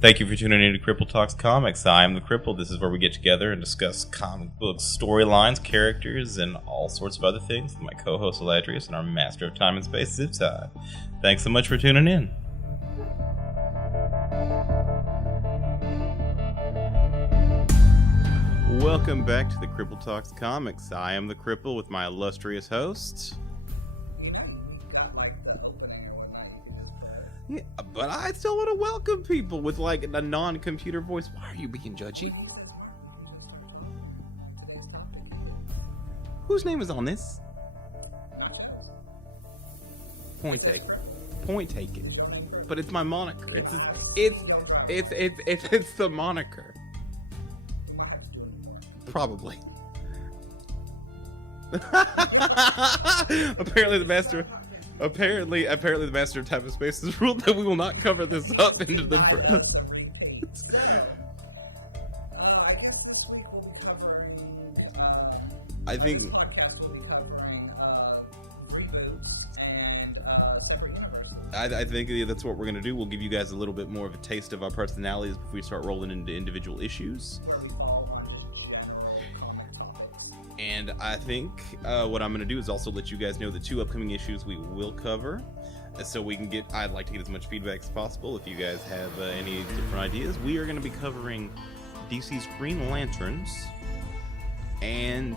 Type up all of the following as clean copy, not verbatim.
Thank you for tuning in to Cripple Talks Comics. I am the Cripple. This is where we get together and discuss comic books, storylines, characters, and all sorts of other things with my co-host Aladrius and our master of time and space, Zipside. Thanks so much for tuning in. Welcome back to the Cripple Talks Comics. I am the Cripple with my illustrious host. You know, we got like the opening or whatnot you could just put. Yeah, but I still want to welcome people with like a non-computer voice. Why are you being judgy? When he says Mark, we can just start talking. Like today's topic is... Whose name is on this? Nachos. Point It says taken. Cripple. Point taken. Is your name Cripple? But it's my moniker. Can I see your driver's license? It's the moniker. We might have to do a new mark. Probably. Apparently the master of time and space has ruled that we will not cover this. He has denied us a repeat. So, I guess this week we'll be covering. This podcast will be covering reboots and separate universes. I think that's what we're going to do. We'll give you guys a little bit more of a taste of our personalities before we start rolling into individual issues. Where we fall on just general comic topics. And I think what I'm going to do is also let you guys know the two upcoming issues we will cover. So we can I'd like to get as much feedback as possible. If you guys have any different ideas, we are going to be covering DC's Green Lanterns and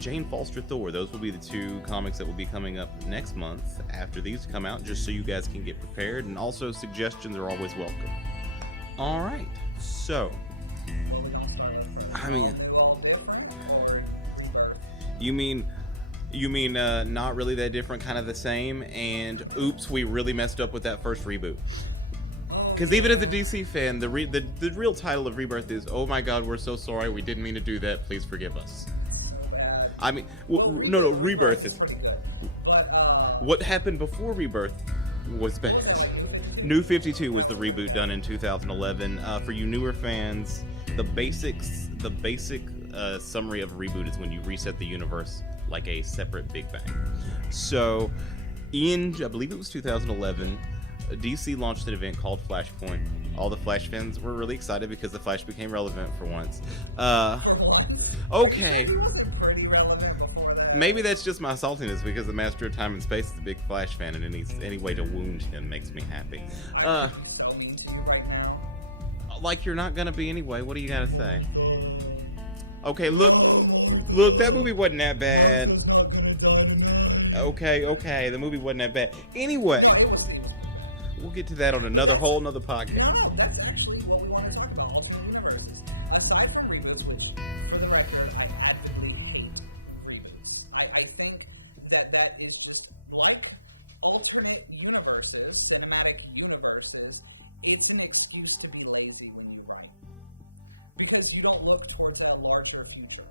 Jane Foster Thor. Those will be the two comics that will be coming up next month after these come out, just so you guys can get prepared. And also, suggestions are always welcome. All right, so what are we gonna start with first? All new, all different, or Rebirth? You mean not really that different, kind of the same? And oops, we really messed up with that first reboot. Oh, because even as a DC fan, the real title of Rebirth is, "Oh my God, we're so sorry, we didn't mean to do that. Please forgive us." It's so bad. I mean, Rebirth is pretty good, but what happened before Rebirth was bad. What was that, like New 52? New 52 was the reboot bad. done in 2011. For you newer fans, the basic summary of a reboot is when you reset the universe like a separate Big Bang. So, I believe it was 2011. DC launched an event called Flashpoint. All the Flash fans were really excited because the Flash became relevant for once. For once? Okay. Are you sure he wasn't pretty relevant before that? Maybe that's just my saltiness because the Master of Time and Space is a big Flash fan, and any way to wound him makes me happy. I could be so mean to you right now. Like you're not gonna be anyway. What do you gotta say? Martha. Okay, look. No, Martha. Look, that movie wasn't that bad. Martha's not gonna die tonight. Okay, the movie wasn't that bad. Anyway. No, it was pretty bad. We'll get to that on another podcast. No, that's actually what we want to talk about, alternate universes. Aside from reboots, which, for the record, I avidly hate reboots. I think that is just, like alternate universes, cinematic universes, it's an excuse to be lazy when you write. Because you don't look towards a larger future.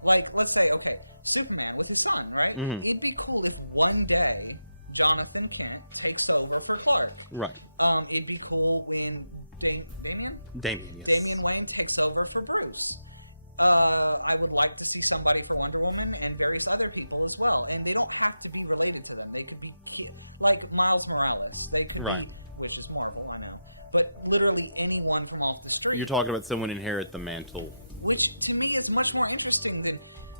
Like, let's say, okay, Superman with his son, right? Mm-hmm. It'd be cool if one day Jonathan Kent takes over for Clark. Right. It'd be cool when Damian Wayne takes over for Bruce. I would like to see somebody for Wonder Woman and various other people as well. And they don't have to be related to them. They could be like Miles Morales. They could be, which is Marvel, I know. But literally anyone from off the street. You're talking about someone inherit the mantle. Which to me is much more interesting than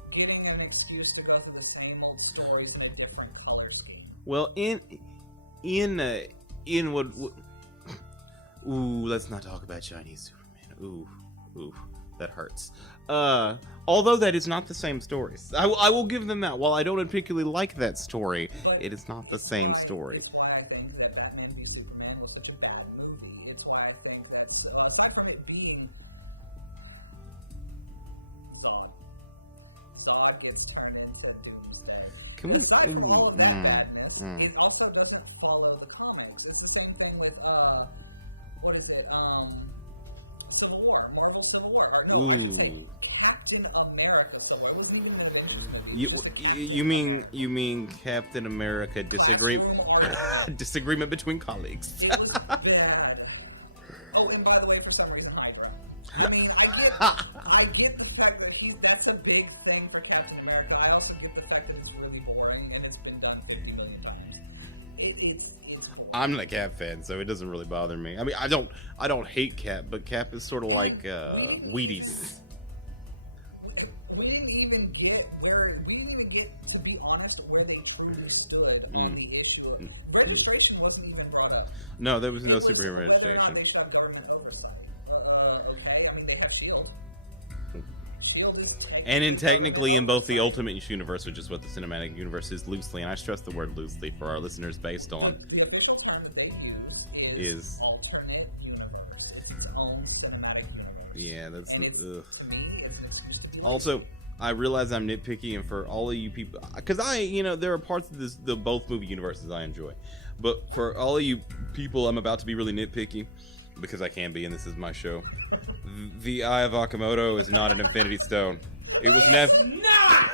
getting an excuse to go through the same old stories in a different color scheme. Well, in what? Ooh, let's not talk about Chinese Superman. Ooh, that hurts. Although that is not the same story. I will give them that. While I don't particularly like that story, but it is not the same story. It's why I think that Batman v Superman was such a bad movie. It's why I think that, aside from it being Zod gets turned into Doomsday. Aside from all of that badness, it also doesn't follow the comics. It's the same thing with, Civil War, Marvel Civil War. I should say Captain America Civil War. It wasn't even an Avengers movie. It was just a Captain America. You mean Captain America classroom argument. Disagreement between colleagues. It was bad. Oh, and by the way, for some reason, Hydra. I mean, I get the fact that that's a big thing for Captain America. I also get the fact that it's really boring and it's been done 50 million times. it's boring. I'm not a Cap fan, so it doesn't really bother me. I mean, I don't hate Cap, but Cap is sort of and like we didn't Wheaties. we didn't even get, to be honest, where they truly stood on the issue. Registration wasn't even brought up. No, there was no It was superhero whether or not registration. they should have government oversight. Okay, I mean, they have S.H.I.E.L.D. S.H.I.E.L.D. is technically And government technically in both oversight. the Ultimate Universe, which is what the cinematic universe is loosely, and I stress the word loosely for our listeners based on... The official term that they use is alternate universe. It's its own cinematic universe. Yeah, that's... And it's, to me, it's an excuse to be lazy. Also, I realize I'm nitpicky, and for all of you people... Because there are parts of the both movie universes I enjoy. But for all of you people, I'm about to be really nitpicky. Because I can be, and this is my show. The Eye of Akamoto is not an Infinity Stone. It was not.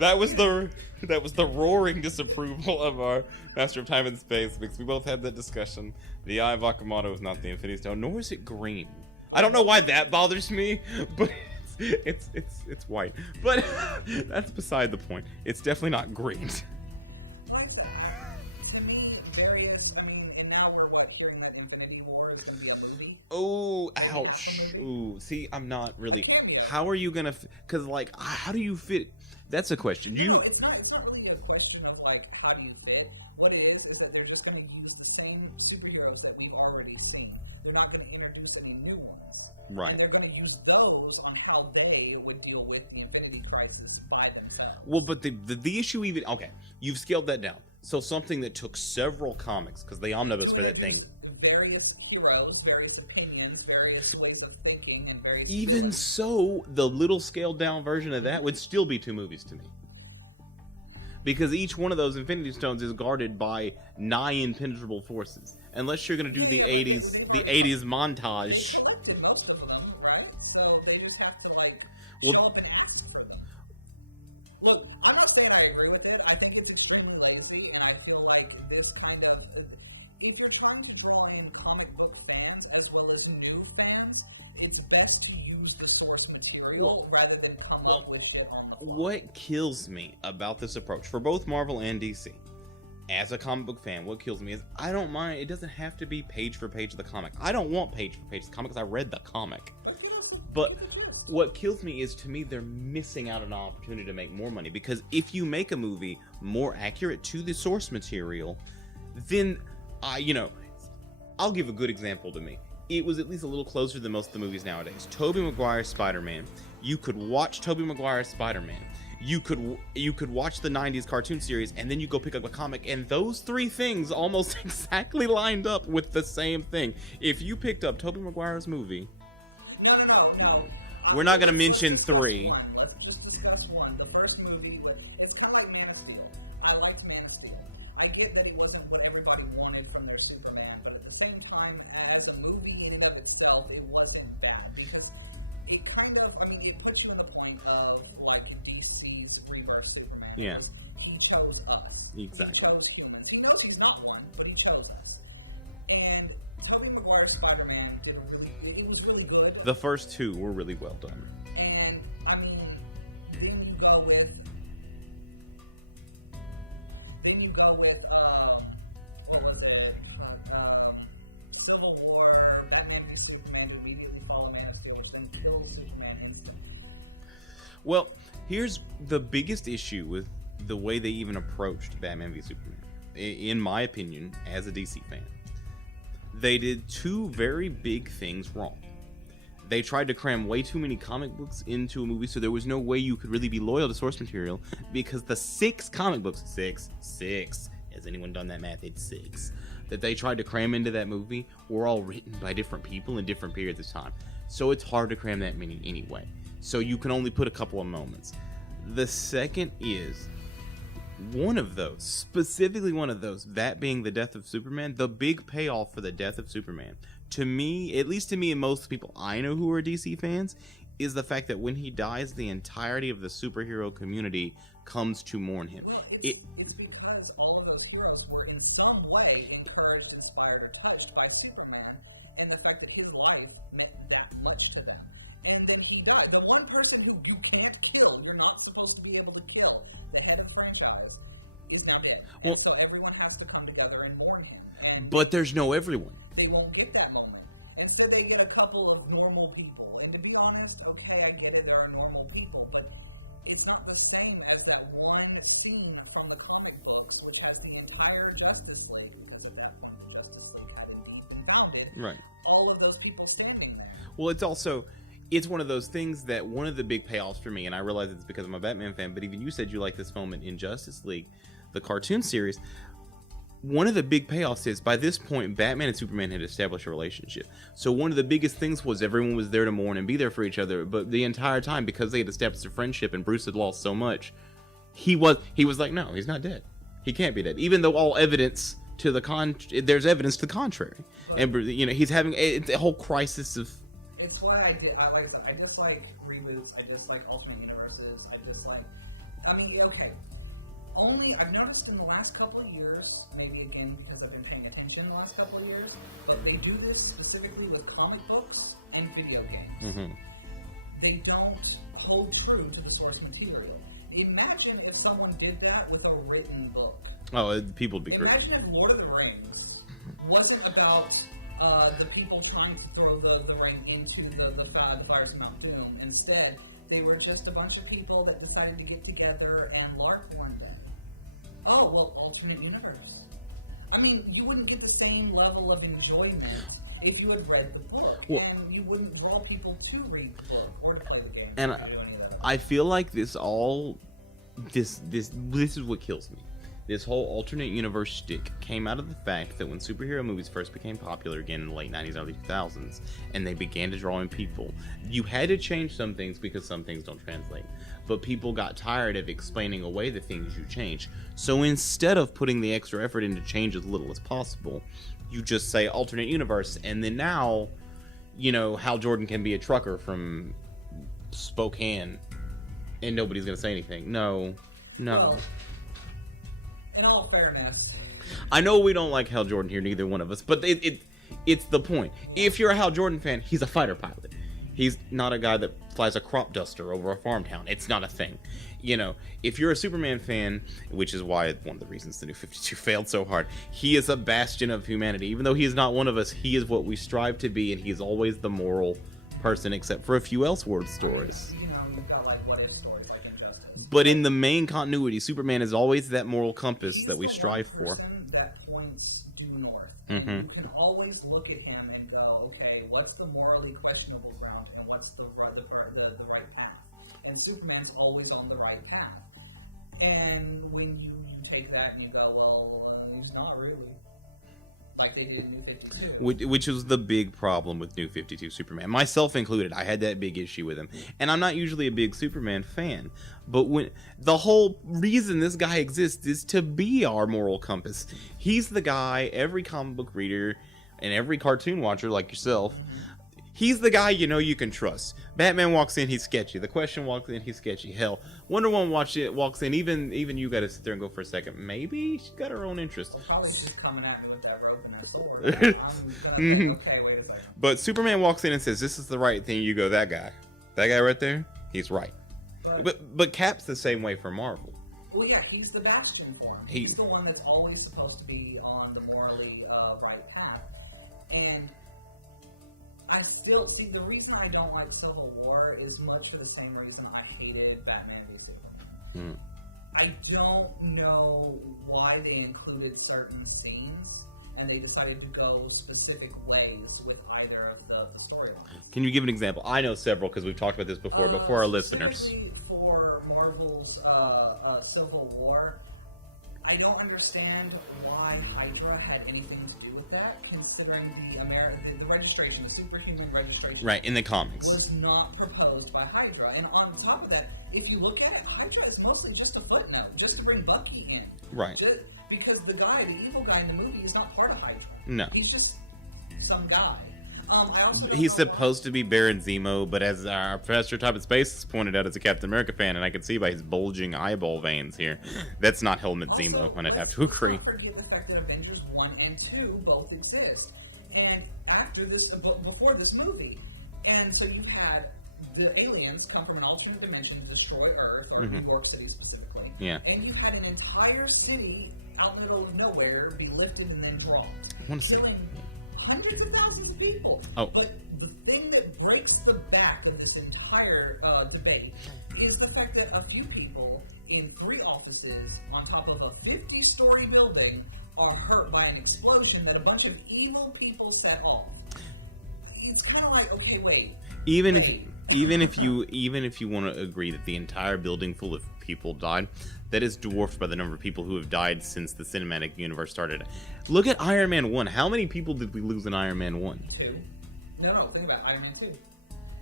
that was the roaring disapproval of our Master of Time and Space, because we both had that discussion. The Eye of Akamoto is not the Infinity Stone, nor is it green. I don't know why that bothers me, but it's white. But that's beside the point. It's definitely not green. Like I said, to me, and now we're hearing that Infinity War is going to be a movie? Oh, maybe ouch. half a movie? Ooh, see, I'm not really... A cameo. How are you going to... Because, how do you fit... That's a question. No, it's not really a question of, how do you fit? What it is that they're just going to use the same superheroes that we've already seen. They're not going to introduce any new ones. Right. And they're going to use those on how they would deal with the Infinity Crisis by themselves. Well, but the issue even... Okay, you've scaled that down. So something that took several comics, because they all know this to introduce various heroes, various opinions, various ways of thinking, and various villains. Even so, the little scaled down version of that would still be 2 movies to me. Because each one of those Infinity Stones is guarded by nigh impenetrable forces. Unless you're going to do the 80s montage. They collected most of them, right? So they just have to, show up and ask for them. Look, I'm not saying I agree with it. I think it's extremely lazy, and I feel like this kind of... If you're trying to draw in comic book fans as well as new fans, it's best to use the source material rather than come up with shit on the fly. What kills me about this approach, for both Marvel and DC, as a comic book fan, what kills me is I don't mind. It doesn't have to be page for page of the comic. I don't want page for page of the comic because I read the comic. But get the gist. What kills me is, to me, they're missing out on an opportunity to make more money. Because if you make a movie more accurate to the source material, then, I'll give a good example to me. It was at least a little closer than most of the movies nowadays. Tobey Maguire's Spider-Man. You could watch Tobey Maguire's Spider-Man. You could watch the 90s cartoon series, and then you go pick up a comic, and those 3 things almost exactly lined up with the same thing. If you picked up Tobey Maguire's movie... No. We're not going to mention let's discuss 3. one. Let's just discuss one. The first movie, it's kind of like Man of Steel. I liked Man of Steel. I get that it wasn't what everybody wanted from their Superman, but at the same time, as a movie in and of itself, it wasn't bad, because... It kind of, it puts you in the point of, DC's Rebirth Superman. Yeah. It was, he chose us. Exactly. He chose humans. He knows he's not one, but he chose us. And Tobey Maguire's Spider-Man it was really good. The first 2 were really well done. And, then you go with, what was it? Civil War, Batman v Superman to immediately follow Man of Steel, which then kills Superman instant. Well, here's the biggest issue with the way they even approached Batman v Superman, in my opinion, as a DC fan. They did 2 very big things wrong. They tried to cram way too many comic books into a movie, so there was no way you could really be loyal to source material, because the 6 comic books, 6, has anyone done that math? It's 6. That they tried to cram into that movie were all written by different people in different periods of time. So it's hard to cram that many anyway. So you can only put a couple of moments. The second is one of those, specifically one of those, that being the death of Superman, the big payoff for the death of Superman. To me, at least to me and most people I know who are DC fans, is the fact that when he dies, the entirety of the superhero community comes to mourn him. Well, it's because all of those heroes were in some way encouraged, inspired, or touched by Superman, and the fact that his life meant that much to them. And then he died. The one person who you can't kill, you're not supposed to be able to kill, the head of the franchise, is now dead. And so everyone has to come together and mourn him. But there's no everyone. They won't get that moment. Instead, they get a couple of normal people. And to be honest, okay, I get it, there are normal people, but it's not the same as that one scene from the comic books, which has the entire Justice League, because at that point the Justice League had indeed been founded. Right. All of those people standing there. Well, it's one of those things that one of the big payoffs for me, and I realize it's because I'm a Batman fan, but even you said you like this moment in Justice League, the cartoon series. One of the big payoffs is, by this point, Batman and Superman had established a relationship. So one of the biggest things was everyone was there to mourn and be there for each other. But the entire time, because they had established a friendship and Bruce had lost so much, he was like, no, he's not dead. He can't be dead. Even though all evidence to the there's evidence to the contrary. But, and, he's having a whole crisis of... It's why like I said, I dislike reboots. I dislike alternate universes. Okay. I've noticed in the last couple of years, maybe again because I've been paying attention the last couple of years, but they do this specifically with comic books and video games. Mm-hmm. They don't hold true to the source material. Imagine if someone did that with a written book. Oh, people would be Imagine if Lord of the Rings wasn't about the people trying to throw the ring into the fires of Mount Doom. Instead, they were just a bunch of people that decided to get together and LARP one day. Oh, well, alternate universe. I mean, you wouldn't get the same level of enjoyment if you had read the book, and you wouldn't draw people to read the book or to play the games or to do any of that other I stuff. feel like this is what kills me. This whole alternate universe shtick came out of the fact that when superhero movies first became popular again in the late 90s, early 2000s, and they began to draw in people, you had to change some things because some things don't translate. But people got tired of explaining away the things you change. So instead of putting the extra effort into change as little as possible, you just say alternate universe, and then now, Hal Jordan can be a trucker from Spokane, and nobody's going to say anything. No. Well, in all fairness, I know we don't like Hal Jordan here, neither one of us, but it's the point. Yeah. If you're a Hal Jordan fan, he's a fighter pilot. Mm-hmm. He's not a guy that flies a crop duster over a farm town. It's not a thing. If you're a Superman fan, which is why one of the reasons the New 52 failed so hard, he is a bastion of humanity. Even though he is not one of us, he is what we strive to be, and he's always the moral person, except for a few Elseworlds stories. I mean, you've got like what if stories like Injustice. But in the main continuity, Superman is always that moral compass that we strive for. He's the one person that points due north, and you can always look at him and go, okay, what's the morally questionable ground, and what's the right path? And Superman's always on the right path. And when you take that and you go, well, he's not really. Like they did in New 52. Which was the big problem with New 52 Superman. Myself included. I had that big issue with him. And I'm not usually a big Superman fan. But when the whole reason this guy exists is to be our moral compass. He's the guy every comic book reader and every cartoon watcher like yourself, he's the guy you can trust. Batman walks in, he's sketchy. The Question walks in, he's sketchy. Hell, Wonder Woman walks in, even you got to sit there and go for a second. Maybe she's got her own interest. Well, probably she's coming at me with that rope and a sword. I'm gonna think, okay, wait a second. But Superman walks in and says, "This is the right thing." You go, that guy right there, he's right. But Cap's the same way for Marvel. Well, yeah, he's the bastion for him. He's the one that's always supposed to be on the morally right path, and I still see the reason I don't like Civil War is much for the same reason I hated Batman v Superman. I don't know why they included certain scenes and they decided to go specific ways with either of the storylines. Can you give an example? I know several because we've talked about this before our listeners. Specifically for Marvel's Civil War, I don't understand why Hydra had anything to do with that, considering the registration, the superhuman registration, right, in the comics, was not proposed by Hydra. And on top of that, if you look at it, Hydra is mostly just a footnote, just to bring Bucky in. Right. Just because the evil guy in the movie is not part of Hydra. No. He's just some guy. I also don't know He's supposed to be Baron Zemo, but as our Professor Top of Space has pointed out as a Captain America fan, and I can see by his bulging eyeball veins here, that's not Helmut Zemo. Also, let's not forget the fact that Avengers 1 and 2 both exist, and after this, before this movie. And so you've had the aliens come from an alternate dimension to destroy Earth, or New York City specifically. Yeah. And you've had an entire city out in the middle of nowhere be lifted and then dropped, killing hundreds of thousands of people. Oh. But the thing that breaks the back of this entire debate is the fact that a few people in 3 offices on top of a 50-story building are hurt by an explosion that a bunch of evil people set off. It's kind of like, okay, wait. Even if you want to agree that the entire building full of people died, that is dwarfed by the number of people who have died since the cinematic universe started. Look at Iron Man 1. How many people did we lose in Iron Man 1? 2. No, think about Iron Man 2.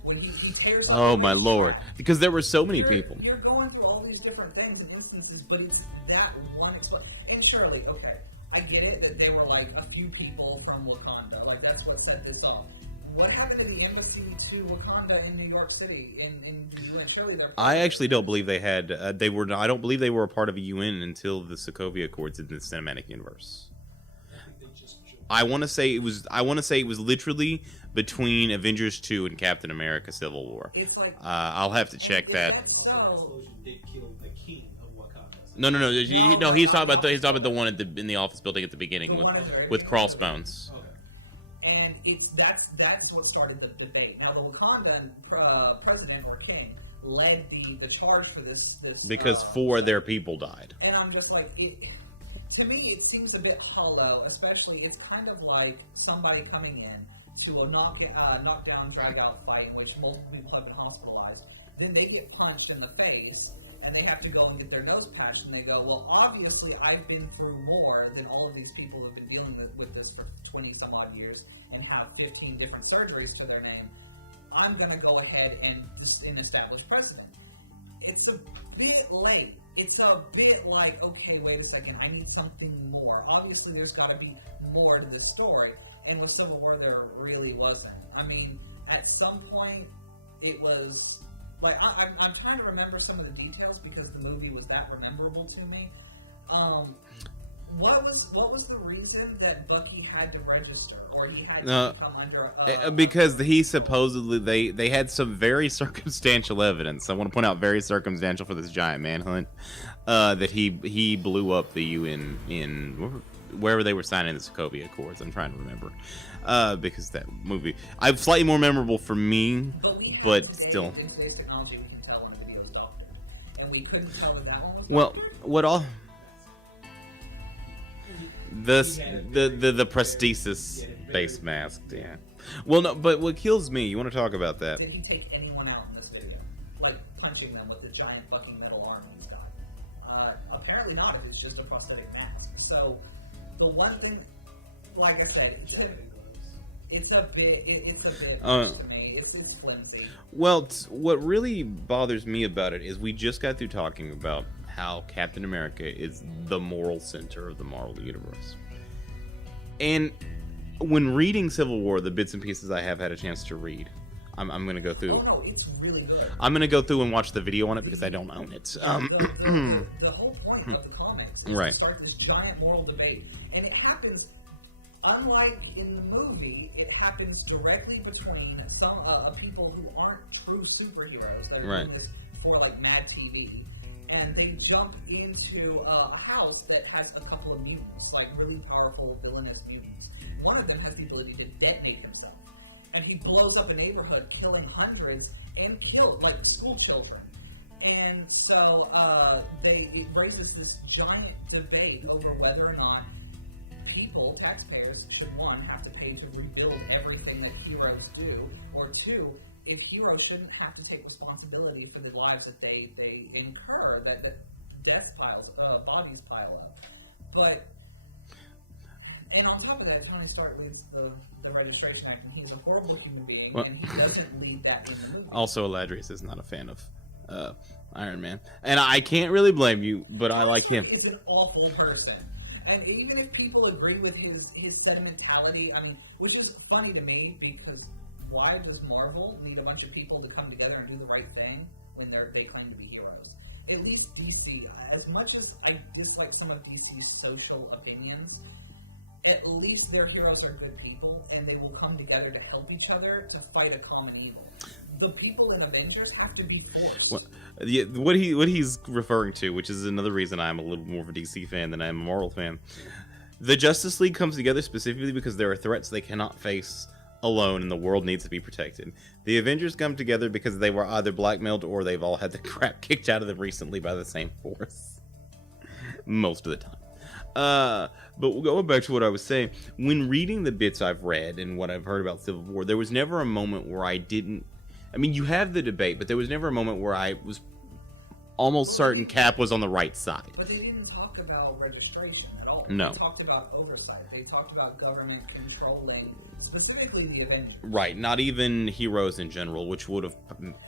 When he tears up the my lord. racetrack. Because there were so many people. You're going through all these different things and instances, but it's that one explosion. And surely, okay, I get it that they were like a few people from Wakanda. Like, that's what set this off. What happened to the embassy to Wakanda in New York City in the UN? Surely they're part of it. I actually don't believe they had. I don't believe they were a part of a UN until the Sokovia Accords in the cinematic universe. I want to say it was literally between Avengers 2 and Captain America: Civil War. It's like I'll have to check if that. If that's so, explosion did kill the king of Wakanda. No. He's talking about the building. one in the office building at the beginning. The one at the very with beginning crossbones. Okay. And that's what started the debate. Now the Wakandan president or king led the charge for this Because 4 of stuff. their people died. And I'm just like, it. To me, it seems a bit hollow. Especially, it's kind of like somebody coming in to a knockdown, drag-out fight in which multiple people have been hospitalized. Then they get punched in the face, and they have to go and get their nose patched. And they go, well, obviously, I've been through more than all of these people who have been dealing with this for 20-some-odd years and have 15 different surgeries to their name. I'm going to go ahead and establish precedent. It's a bit late. It's a bit like, okay, wait a second, I need something more. Obviously, there's got to be more to this story. And with Civil War, there really wasn't. I mean, at some point, it was... Like, I'm trying to remember some of the details because the movie was that memorable to me. What was the reason that Bucky had to register, or he had to become under because he control? supposedly they had some very circumstantial evidence. I want to point out very circumstantial for this giant manhunt that he blew up the UN in wherever they were signing the Sokovia Accords. I'm trying to remember because that movie I've slightly more memorable for me. But we have in still. today's technology, we can tell when a video is doctored, and we couldn't tell that one was doctored. Well, what all? The prosthesis face mask, yeah. Well, no, but what kills me, you want to talk about that? Did he take anyone out in this video? Like, punching them with the giant fucking metal arm he's got? Apparently not, if it's just a prosthetic mask. So, the one thing, like I said, it's a bit much to me. It's flimsy. Well, what really bothers me about it is we just got through talking about how Captain America is the moral center of the Marvel Universe. And when reading Civil War, the bits and pieces I have had a chance to read, I'm going to go through. Oh no, it's really good. I'm going to go through and watch the video on it because I don't own it. Yeah, the whole point of the comics is to Right. start this giant moral debate, and it happens. Unlike in the movie, it happens directly between some people who aren't true superheroes that are doing Right. this for like Mad TV, and they jump into a house that has a couple of mutants, like really powerful villainous mutants. One of them has the ability to detonate himself, and he blows up a neighborhood, killing hundreds and like school children. And so it raises this giant debate over whether or not people, taxpayers, should, one, have to pay to rebuild everything that heroes do, or two, if heroes shouldn't have to take responsibility for the lives that they incur, that bodies pile up. But, and on top of that, Tony Stark leads the Registration Act, and he's a horrible human being, and he doesn't lead that in the movie. Also, Aladrius is not a fan of Iron Man, and I can't really blame you, but Tony I like Stark him. is an awful person, and even if people agree with his sentimentality, I mean, which is funny to me because why does Marvel need a bunch of people to come together and do the right thing when they claim to be heroes? At least DC, as much as I dislike some of DC's social opinions, at least their heroes are good people, and they will come together to help each other to fight a common evil. The people in Avengers have to be forced. Yeah, what he's referring to, which is another reason I'm a little more of a DC fan than I'm a Marvel fan. The Justice League comes together specifically because there are threats they cannot face alone, and the world needs to be protected. The Avengers come together because they were either blackmailed or they've all had the crap kicked out of them recently by the same force. Most of the time. But going back to what I was saying, when reading the bits I've read and what I've heard about Civil War, there was never a moment where I didn't... I mean, you have the debate, but there was never a moment where I was almost certain Cap was on the right side. But they didn't talk about registration at all. No. They talked about oversight. They talked about government controlling, specifically the Avengers. Right, not even heroes in general, which would have...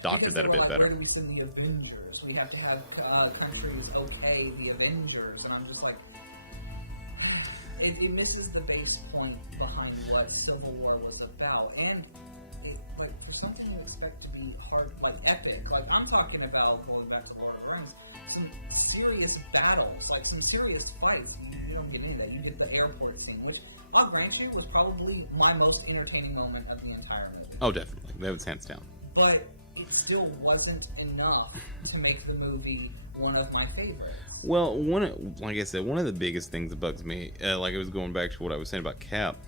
Because they were like, where do we send the Avengers? We have to have countries okay the Avengers. And I'm just like... It misses the base point behind what Civil War was about. And... it, like, for something you expect to be hard, like epic, like I'm talking about going back to Lord of the Rings, some serious battles, like some serious fights. You don't get any of that. You get the airport scene, which I'll grant you was probably my most entertaining moment of the entire movie. Oh, definitely. That was hands down. But it still wasn't enough to make the movie one of my favorites. Well, like I said, one of the biggest things that bugs me, like I was going back to what I was saying about Cap.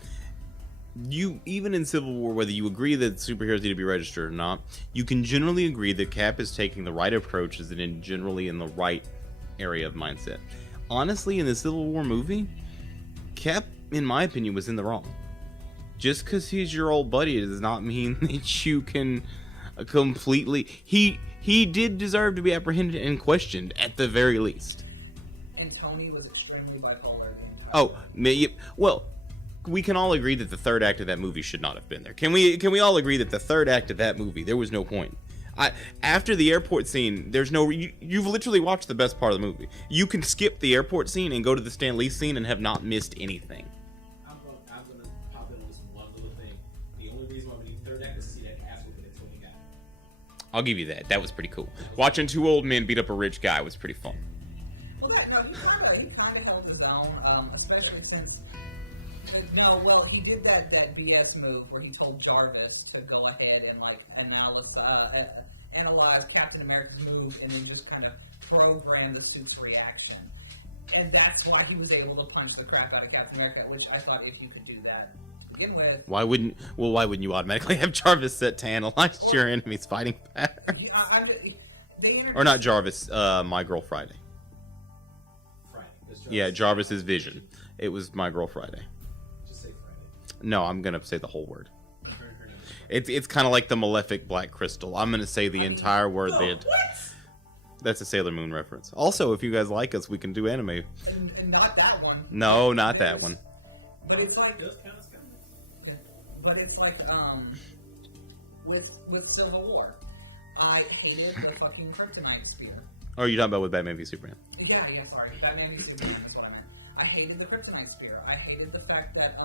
You, even in Civil War, whether you agree that superheroes need to be registered or not, you can generally agree that Cap is taking the right approaches and generally in the right area of mindset. Honestly, in the Civil War movie, Cap, in my opinion, was in the wrong. Just because he's your old buddy does not mean that you can completely... He did deserve to be apprehended and questioned, at the very least. And Tony was extremely bipolar the entire movie. Well... we can all agree that the third act of that movie should not have been there. Can we all agree that the third act of that movie, there was no point? After the airport scene, there's no... You've literally watched the best part of the movie. You can skip the airport scene and go to the Stan Lee scene and have not missed anything. I'm going to pop in on this one little thing. The only reason why we need the third act was to see that ass whooping that Tony got. I'll give you that. That was pretty cool. Watching two old men beat up a rich guy was pretty fun. Well, he kind of held his own, especially since... he did that BS move where he told Jarvis to go ahead and like analyze Captain America's move and then just kind of program the suit's reaction, and that's why he was able to punch the crap out of Captain America. Which I thought, if you could do that to begin with, why wouldn't you automatically have Jarvis set to analyze your enemy's fighting pattern? They introduced, or not Jarvis, My Girl Friday. Jarvis's vision. It was My Girl Friday. No, I'm gonna say the whole word. It's kind of like the malefic Black Crystal. I'm gonna say the entire word. What? That's a Sailor Moon reference. Also, if you guys like us, we can do anime. And not that one. No, not that one. But it's like, with Civil War, I hated the fucking kryptonite spear. Oh, you're talking about with Batman v Superman? Yeah, sorry. Batman v Superman is what I meant. I hated the kryptonite spear. I hated the fact that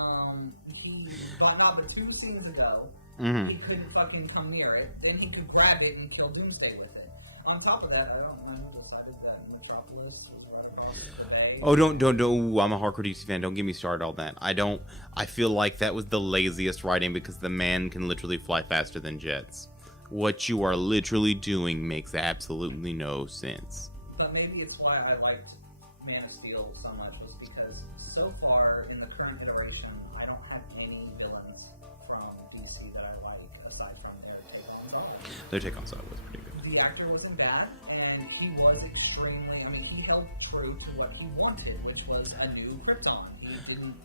but 2 scenes ago, he couldn't fucking come near it. Then he could grab it and kill Doomsday with it. On top of that, I don't know who decided that Metropolis was right across the bay. Oh, don't. Ooh, I'm a hardcore DC fan. Don't get me started on that. I feel like that was the laziest writing because the man can literally fly faster than jets. What you are literally doing makes absolutely no sense. But maybe it's why I liked Man of Steel so much, was because so far in the current iteration, I don't have any villains from DC that I like aside from their take on Zod. Their take on Zod was pretty good. The actor wasn't bad, and he was extremely... he held true to what he wanted, which was a new Krypton. He didn't...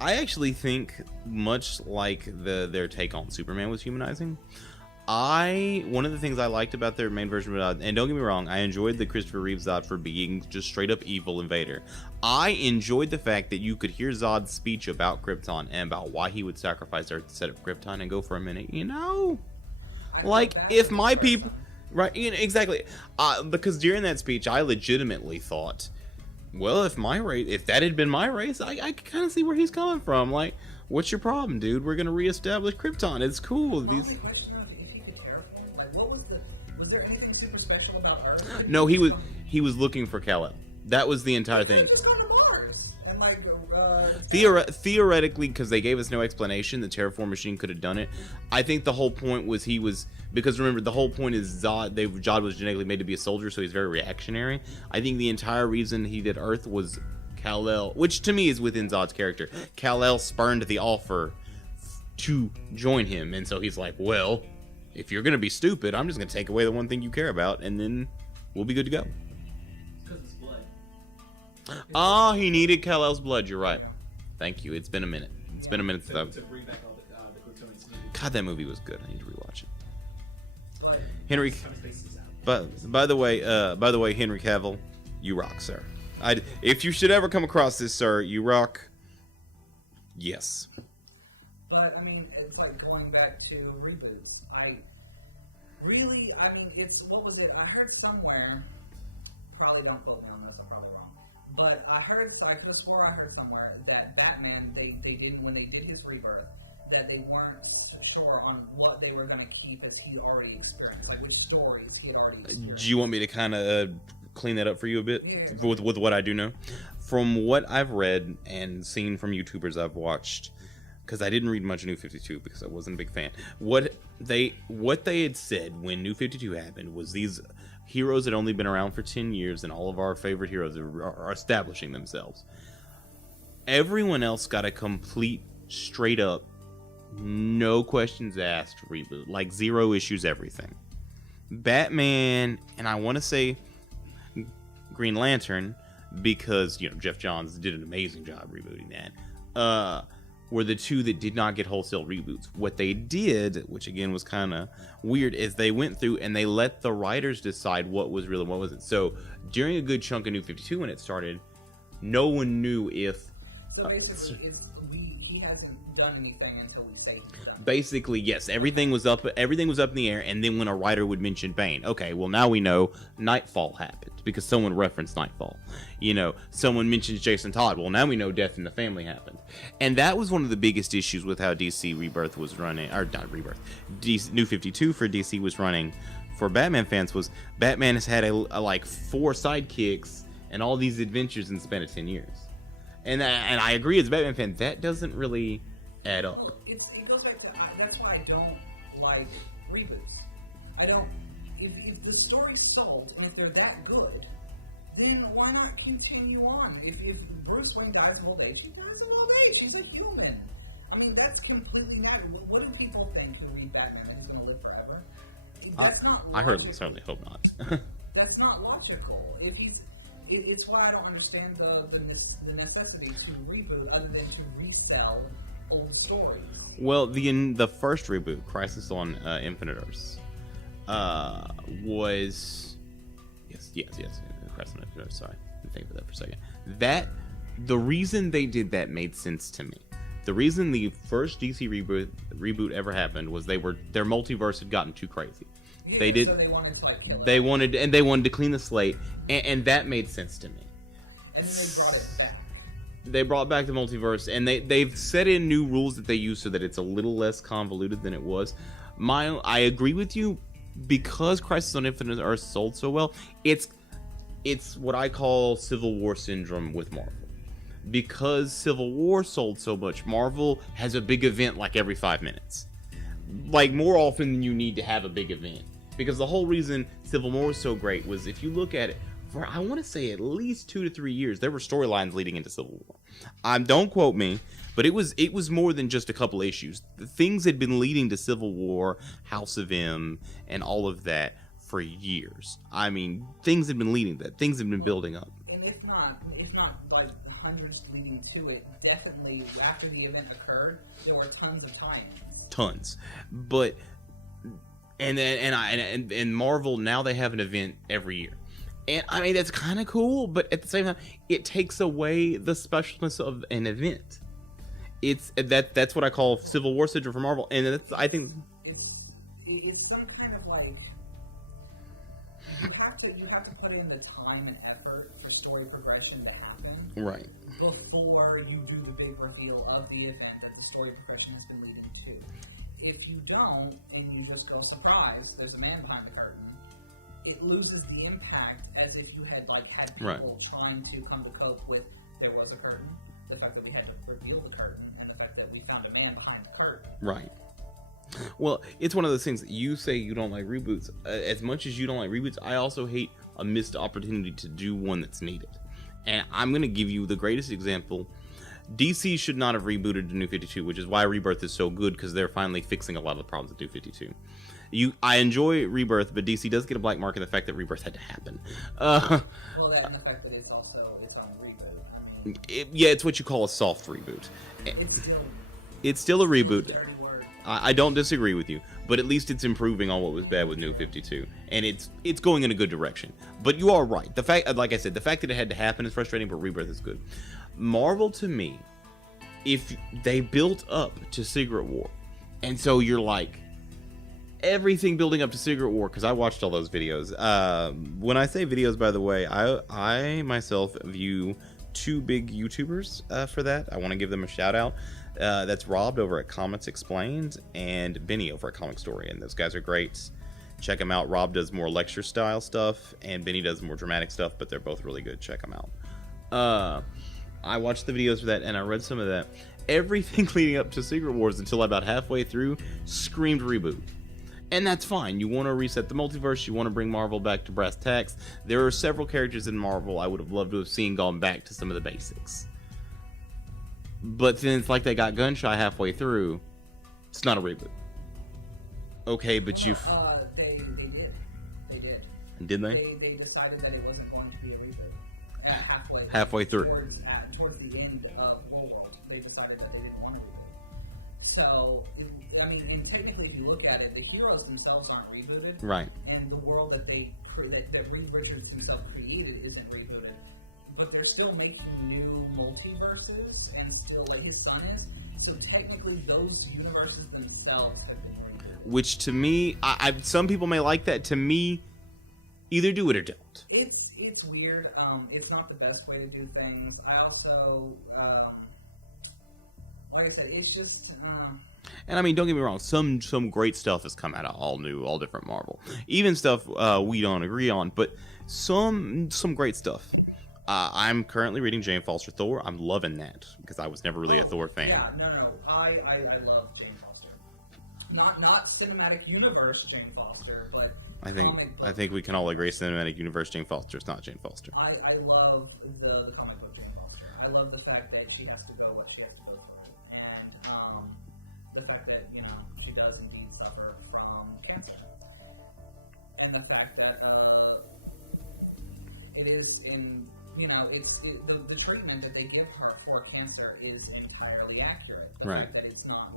I actually think, much like their take on Superman was humanizing, one of the things I liked about their main version of Zod, and don't get me wrong, I enjoyed the Christopher Reeve Zod for being just straight up evil invader. I enjoyed the fact that you could hear Zod's speech about Krypton and about why he would sacrifice Earth to set up Krypton and go for a minute. I feel bad if for my this people, right? Exactly. Because during that speech, I legitimately thought, well, if that had been my race, I could kind of see where he's coming from. Like, what's your problem, dude? We're gonna reestablish Krypton. It's cool. My only question though, if he could terraform, like, was there anything super special about Earth? He was looking for Kal-El. That was the entire He could thing. have just gone to Mars and like Theoretically, because they gave us no explanation, the terraform machine could have done it. I think the whole point was because remember, the whole point is Zod was genetically made to be a soldier, so he's very reactionary. I think the entire reason he did Earth was Kal-El, which to me is within Zod's character. Kal-El spurned the offer to join him, and so he's like, well, if you're gonna be stupid, I'm just gonna take away the one thing you care about, and then we'll be good to go. Because it's blood. He needed Kal-El's blood. You're right. Yeah. Thank you. It's been a minute. It's Yeah. been a minute since To bring back all the Kryptonians needed. God, that movie was good. I need to rewatch it. But Henry, Spaces out. but by the way, Henry Cavill, you rock, sir. If you should ever come across this, sir, you rock. Yes. But I mean, it's like going back to reboots. It's what was it? I heard somewhere. Probably don't quote me on this. I'm probably wrong. But I could have swore I heard somewhere that Batman they didn't, when they did his rebirth, that they weren't sure on what they were going to keep as he'd already experienced, like which stories he had already experienced. Do you want me to kind of clean that up for you a bit? Yeah, go ahead. With what I do know, from what I've read and seen from YouTubers I've watched, because I didn't read much of New 52 because I wasn't a big fan. What they had said when New 52 happened was these heroes had only been around for 10 years, and all of our favorite heroes are establishing themselves. Everyone else got a complete, straight up, no questions asked reboot, like 0 issues, everything. Batman, and I want to say Green Lantern, because Jeff Johns did an amazing job rebooting that, were the 2 that did not get wholesale reboots. What they did, which again was kind of weird, is they went through and they let the writers decide what was real and what wasn't. So during a good chunk of New 52 when it started, no one knew if... So basically, he hasn't done anything until we say he's done it. Basically, yes. Everything was up in the air, and then when a writer would mention Bane, okay, well now we know Nightfall happened because someone referenced Nightfall. Someone mentions Jason Todd. Well, now we know Death in the Family happened, and that was one of the biggest issues with how DC Rebirth was running, or not Rebirth, New 52 for DC was running. For Batman fans, was Batman has had a like 4 sidekicks and all these adventures in the span of 10 years. And I agree as a Batman fan, that doesn't really add up. Well, it goes back to that's why I don't like reboots. I don't. If the story's sold and if they're that good, then why not continue on? If Bruce Wayne dies of old age, he dies of old age. He's a human. I mean, that's completely natural. What do people think who read Batman, that he's going to live forever? That's not logical. I hope not. That's not logical. It's why I don't understand the necessity to reboot other than to resell old stories. Well, the first reboot, Crisis on Infinite Earths, was yes, Crisis on Infinite Earths. Sorry, think of that for a second. The reason they did that made sense to me. The reason the first DC reboot ever happened was their multiverse had gotten too crazy. Yeah, so they wanted to kill it. They wanted to clean the slate, and that made sense to me. And then they brought it back. They brought back the multiverse, and they've set in new rules that they use so that it's a little less convoluted than it was. I agree with you, because Crisis on Infinite Earths sold so well. It's what I call Civil War syndrome with Marvel. Because Civil War sold so much, Marvel has a big event like every 5 minutes. Like more often than you need to have a big event. Because the whole reason Civil War was so great was, if you look at it, for I want to say at least 2 to 3 years, there were storylines leading into Civil War. Don't quote me, but it was more than just a couple issues. The things had been leading to Civil War, House of M, and all of that for years. I mean, things had been leading to that. Things had been building up. And if not like hundreds leading to it, definitely after the event occurred, there were tons of tie-ins. Tons. But and Marvel, now they have an event every year. And I mean, that's kind of cool, but at the same time, it takes away the specialness of an event. That's what I call Civil War syndrome for Marvel, and I think it's some kind of like, you have to put in the time and effort for story progression to happen, right, before you do the big reveal of the event that the story progression has been leading to. If you don't, and you just go, surprise, there's a man behind the curtain, it loses the impact as if you had had people trying to come to cope with there was a curtain, the fact that we had to reveal the curtain, and the fact that we found a man behind the curtain. Right. Well, it's one of those things that you say you don't like reboots. As much as you don't like reboots, I also hate a missed opportunity to do one that's needed. And I'm going to give you the greatest example. DC should not have rebooted the New 52, which is why Rebirth is so good, because they're finally fixing a lot of the problems with New 52. I enjoy Rebirth, but DC does get a black mark in the fact that Rebirth had to happen. Well, that and the fact that it's also its own reboot. I mean... it's what you call a soft reboot. It's still a reboot. The dirty word. I don't disagree with you, but at least it's improving on what was bad with New 52, and it's going in a good direction. But you are right. The fact, like I said, the fact that it had to happen is frustrating, but Rebirth is good. Marvel, to me, if they built up to Secret War, and so you're like everything building up to Secret War, because I watched all those videos. When I say videos, by the way, I myself view two big YouTubers for that. I want to give them a shout out. That's Rob over at Comics Explained and Benny over at Comic Story, and those guys are great. Check them out. Rob does more lecture style stuff, and Benny does more dramatic stuff, but they're both really good. Check them out. I watched the videos for that, and I read some of that. Everything leading up to Secret Wars until about halfway through screamed reboot. And that's fine. You want to reset the multiverse. You want to bring Marvel back to brass tacks. There are several characters in Marvel I would have loved to have seen gone back to some of the basics. But then it's like they got gun shy halfway through. It's not a reboot. Okay, but they did. They did. Did they? They decided that it wasn't going to be a reboot. Halfway through. Towards the end of Warworld, they decided that they didn't want to reboot. So, and technically, if you look at it, the heroes themselves aren't rebooted, right? And the world that that Reed Richards himself created isn't rebooted, but they're still making new multiverses, and still his son is. So technically, those universes themselves have been rebooted. Which to me, some people may like that. To me, either do it or don't. It's weird. It's not the best way to do things. I also, like I said, it's just. And I mean, don't get me wrong. Some great stuff has come out of all different Marvel. Even stuff we don't agree on, but some great stuff. I'm currently reading Jane Foster Thor. I'm loving that because I was never really a Thor fan. Yeah, no. I love Jane Foster. Not cinematic universe Jane Foster, but comic book. I think we can all agree cinematic universe Jane Foster is not Jane Foster. I love the comic book Jane Foster. I love the fact that she has to go what she has to go through, and the fact that she does indeed suffer from cancer, and the fact that it is in. The treatment that they give her for cancer is entirely accurate. The fact that it's not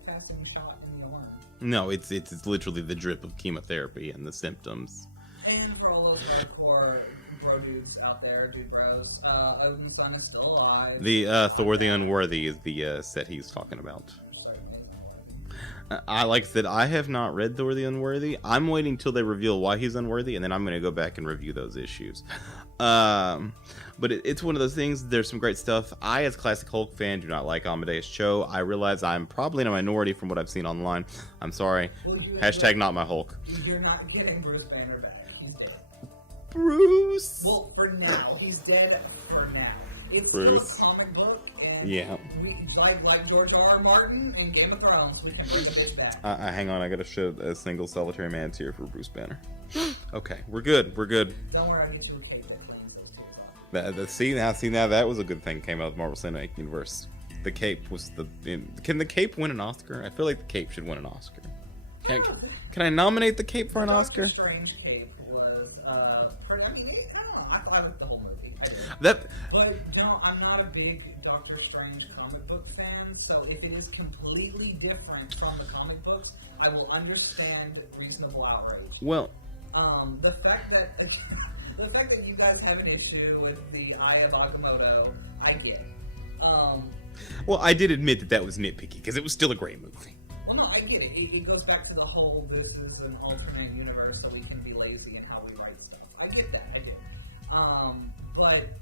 passing shot in the arm. No, it's literally the drip of chemotherapy and the symptoms. And for all those hardcore bro dudes out there, dude bros, Odin's son is still alive. The Thor the Unworthy is the set he's talking about. Certainly is unworthy. Like I said, I have not read Thor the Unworthy. I'm waiting till they reveal why he's unworthy, and then I'm going to go back and review those issues. But it's one of those things. There's some great stuff. I, as a classic Hulk fan, do not like Amadeus Cho. I realize I'm probably in a minority from what I've seen online. I'm sorry. Well, Hashtag not my Hulk. You're not getting Bruce Banner back. He's dead. Bruce. Well, for now, he's dead. For now, it's still a comic book, and we like George R.R. Martin in Game of Thrones. We can bring a bitch back. Hang on, I gotta show a single solitary man tear for Bruce Banner. Okay, we're good. Don't worry, I'll get you a cape that cleans those tears off. See now that was a good thing came out of Marvel Cinematic Universe. The cape was Can the cape win an Oscar? I feel like the cape should win an Oscar. Can I nominate the cape for an Oscar? The Doctor Strange cape was pretty. I mean, I don't know. I liked the whole movie. I did. But no, I'm not a big Doctor Strange comic book fan. So if it is completely different from the comic books, I will understand reasonable outrage. Well, the fact that you guys have an issue with the Eye of Agamotto, I get. Well, I did admit that was nitpicky because it was still a great movie. Well, no, I get it. It goes back to the whole, this is an alternate universe so we can be lazy in how we write stuff. I get that, I do. But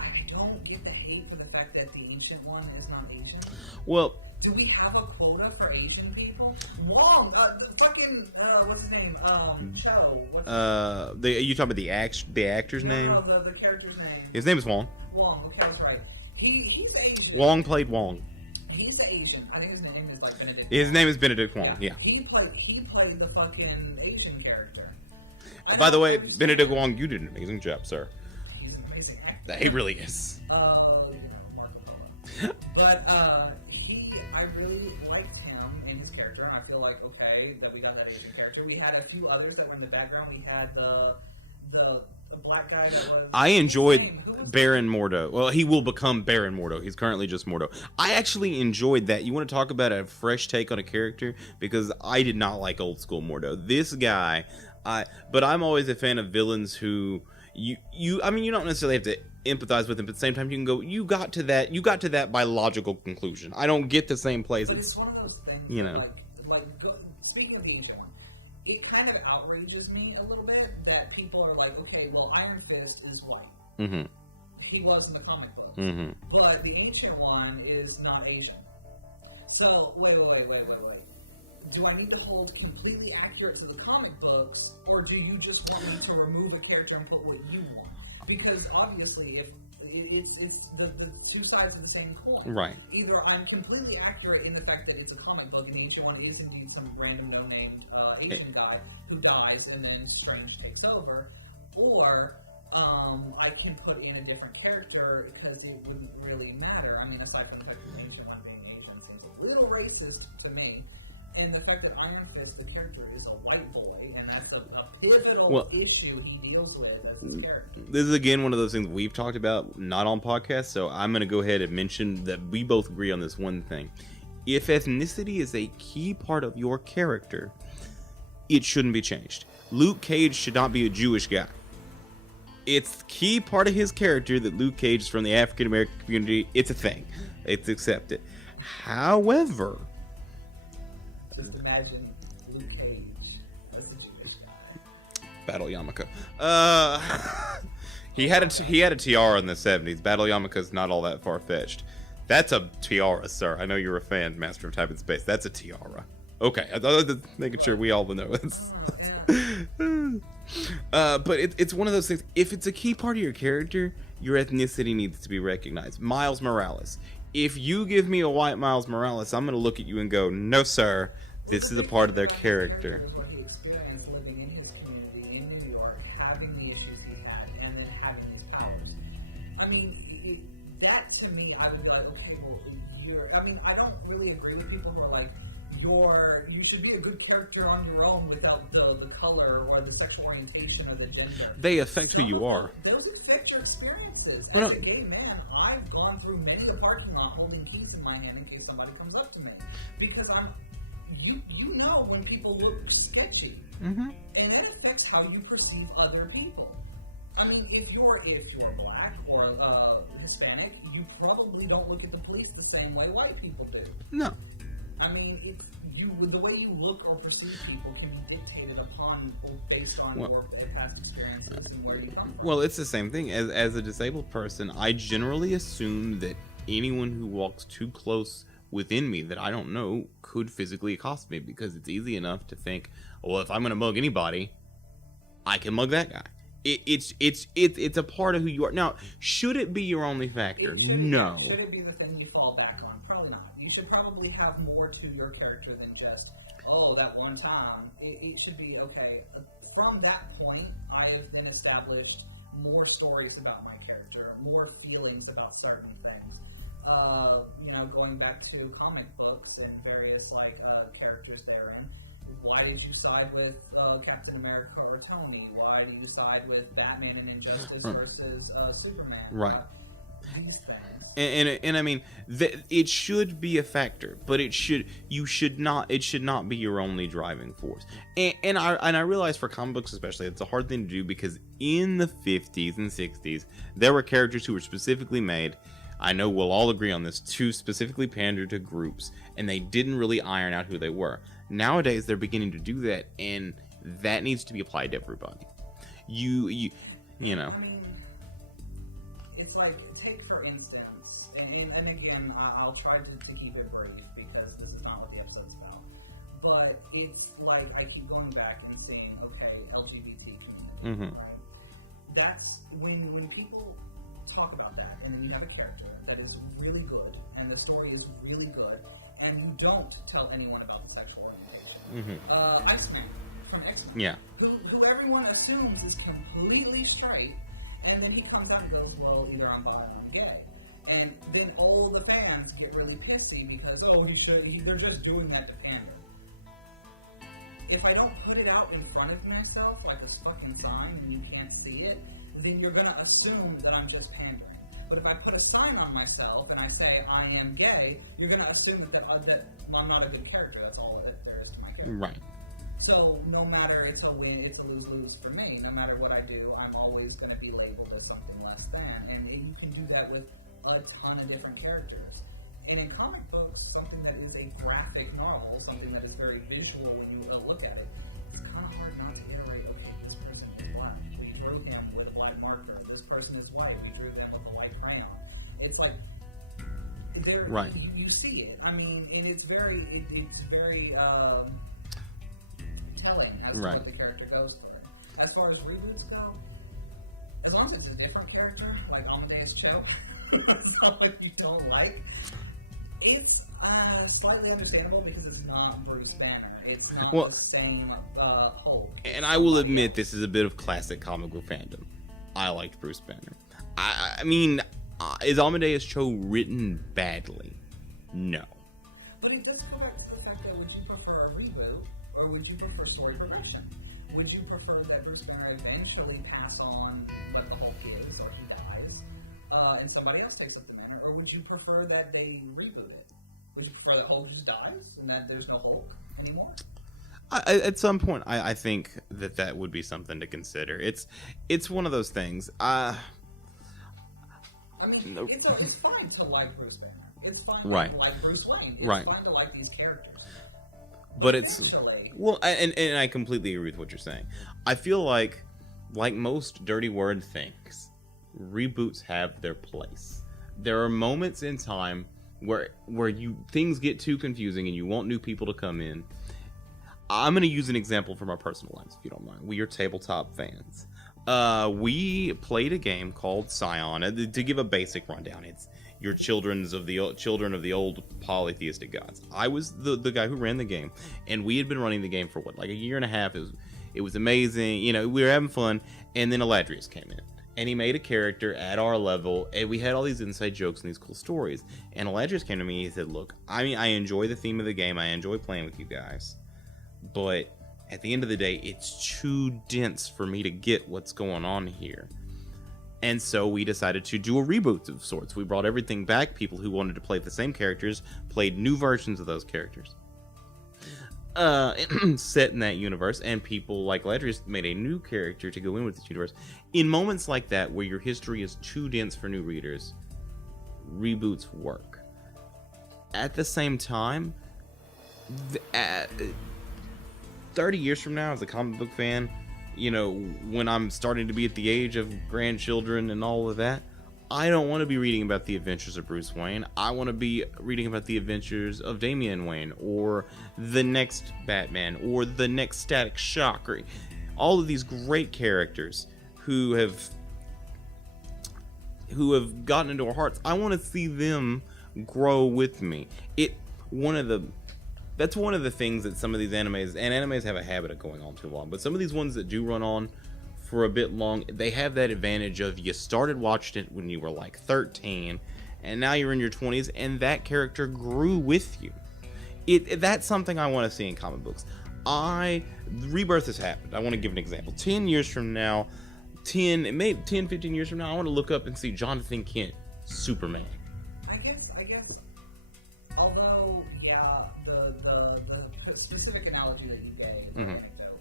I don't get the hate for the fact that the Ancient One is not Asian. Well, do we have a quota for Asian people? Wong, the fucking what's his name? Cho. What's his... you talking about the actor's name? No, the character's name. His name is Wong. Wong. Okay, I was right. He's Asian. Wong played Wong. He's Asian. I think his name is like Benedict His Wong. name is Benedict Wong. Yeah. He played the fucking Asian character. By the way, understand. Benedict Wong, you did an amazing job, sir. He's an amazing actor. He really is. Marco Polo. But I really liked him in his character, and I feel like, okay, that we got that Asian character. We had a few others that were in the background. We had the black guy that was... I enjoyed Who was Baron Mordo. Well, he will become Baron Mordo. He's currently just Mordo. I actually enjoyed that. You want to talk about a fresh take on a character? Because I did not like old school Mordo. This guy, but I'm always a fan of villains who... you don't necessarily have to empathize with him, but at the same time you can go, you got to that by logical conclusion. I don't get the same place. But it's one of those things that speaking of the Ancient One, it kind of outrages me a little bit that people are like, okay, well, Iron Fist is white. Mm-hmm. He was in the comic books. Mm-hmm. But the Ancient One is not Asian. So, wait. Do I need to hold completely accurate to the comic books, or do you just want me to remove a character and put what you want? Because obviously, if it's the two sides of the same coin. Right. Either I'm completely accurate in the fact that it's a comic book and the Ancient One is indeed some random no-named Asian guy who dies and then Strange takes over, or I can put in a different character because it wouldn't really matter. I mean, aside from the fact that the Ancient One being Asian seems a little racist to me. And the fact that Iron Fist, the character, is a white boy, and that's a pivotal issue he deals with as his character. This is, again, one of those things we've talked about, not on podcasts, so I'm going to go ahead and mention that we both agree on this one thing. If ethnicity is a key part of your character, it shouldn't be changed. Luke Cage should not be a Jewish guy. It's a key part of his character that Luke Cage is from the African American community. It's a thing. It's accepted. However... just imagine Luke Cage as the Jewish guy. Battle Yamaka. He had a tiara in the 70s. Battle Yamaka's not all that far-fetched. That's a tiara, sir. I know you're a fan, Master of Time and Space. That's a tiara. Okay, I was making sure we all know this. I don't know, yeah. But it's one of those things. If it's a key part of your character, your ethnicity needs to be recognized. Miles Morales. If you give me a white Miles Morales, I'm going to look at you and go, no, sir. This is a part of their character. His character is what he experienced living in his community in New York, having the issues he's had, and then having these powers. I mean, that to me, I would be like, okay, well, I don't really agree with people who are like, you should be a good character on your own without the color or the sexual orientation or the gender. They affect who you are. Those affect your experiences. As a gay man, I've gone through many a parking lot holding keys in my hand in case somebody comes up to me. Because you know when people look sketchy. Mm-hmm. And that affects how you perceive other people. I mean, if you're black or Hispanic, you probably don't look at the police the same way white people do. No. I mean, the way you look or perceive people can be dictated upon based on your past experiences and where you come from. Well, it's the same thing. As a disabled person, I generally assume that anyone who walks too close within me that I don't know could physically accost me, because it's easy enough to think, well, if I'm going to mug anybody, I can mug that guy. It's a part of who you are. Now, should it be your only factor? Should it be the thing you fall back on? Probably not. You should probably have more to your character than just, that one time. It should be, okay, from that point, I have then established more stories about my character, more feelings about certain things. Going back to comic books and various characters therein. Why did you side with Captain America or Tony? Why do you side with Batman and Injustice versus Superman? Right. These things. And I mean, it should be a factor, but it should not be your only driving force. And I realize for comic books especially, it's a hard thing to do, because in the 50s and 60s, there were characters who were specifically made, I know we'll all agree on this, to specifically pander to groups, and they didn't really iron out who they were. Nowadays, they're beginning to do that, and that needs to be applied to everybody. You know. I mean, it's like, take for instance, and again, I'll try to keep it brief because this is not what the episode's about. But it's like I keep going back and seeing, okay, LGBT community, right? That's when people talk about that, and then you have a character that is really good, and the story is really good, and you don't tell anyone about the sexual orientation. Iceman from X-Men, who everyone assumes is completely straight, and then he comes out and goes, well, either I'm bi or I'm gay. And then all the fans get really pissy because, they're just doing that to pander. If I don't put it out in front of myself like a fucking sign and you can't see it, then you're gonna assume that I'm just pandering. But if I put a sign on myself and I say I am gay, you're gonna assume that I'm not a good character. That's all that there is to my character. Right. So no matter, it's a win, it's a lose-lose for me. No matter what I do, I'm always gonna be labeled as something less than. And you can do that with a ton of different characters. And in comic books, something that is a graphic novel, something that is very visual when you look at it, it's kind of hard not to iterate, okay, this person is black. We drew him with a black marker. This person is white. We drew them with a white crayon. It's like, you see it. I mean, and it's very telling as to what the character goes through. As far as reboots go, as long as it's a different character, like Amadeus Cho, someone you don't like, it's slightly understandable because it's not Bruce Banner. It's not the same Hulk. It's and I will admit, else. this is a bit of classic comic book fandom. I liked Bruce Banner. I mean, is Amadeus Cho written badly? No. But it does go back to the fact that, would you prefer a reboot or would you prefer story progression? Would you prefer that Bruce Banner eventually pass on what the Hulk is, or he dies, and somebody else takes up the mantle? Or would you prefer that they reboot it? Would you prefer that Hulk just dies and that there's no Hulk anymore? At some point, I think that would be something to consider. It's one of those things. I mean, it's fine to like Bruce Banner. It's fine to like Bruce Wayne. It's fine to like these characters. But eventually... Well, and I completely agree with what you're saying. I feel like most dirty word things, reboots have their place. There are moments in time where things get too confusing and you want new people to come in. I'm going to use an example from our personal lives, if you don't mind. We are tabletop fans. We played a game called Scion. To give a basic rundown, it's your children of the old polytheistic gods. I was the guy who ran the game, and we had been running the game for like a year and a half. It was amazing. We were having fun, and then Aladrius came in, and he made a character at our level, and we had all these inside jokes and these cool stories. And Aladrius came to me and he said, "Look, I enjoy the theme of the game. I enjoy playing with you guys, but at the end of the day, it's too dense for me to get what's going on here." And so we decided to do a reboot of sorts. We brought everything back. People who wanted to play the same characters played new versions of those characters set in that universe, and people like Aladrius made a new character to go in with this universe. In moments like that, where your history is too dense for new readers, reboots work. At the same time, 30 years from now, as a comic book fan, when I'm starting to be at the age of grandchildren and all of that, I don't want to be reading about the adventures of Bruce Wayne. I want to be reading about the adventures of Damian Wayne, or the next Batman, or the next Static Shock, or all of these great characters who have gotten into our hearts. I want to see them grow with me. That's one of the things that some of these animes have a habit of going on too long, but some of these ones that do run on for a bit long, they have that advantage of you started watching it when you were like 13, and now you're in your 20s, and that character grew with you. That's something I want to see in comic books. Rebirth has happened. I want to give an example. 10 years from now, 15 years from now, I want to look up and see Jonathan Kent, Superman. I guess. Although, yeah, the specific analogy that you gave, or anecdote,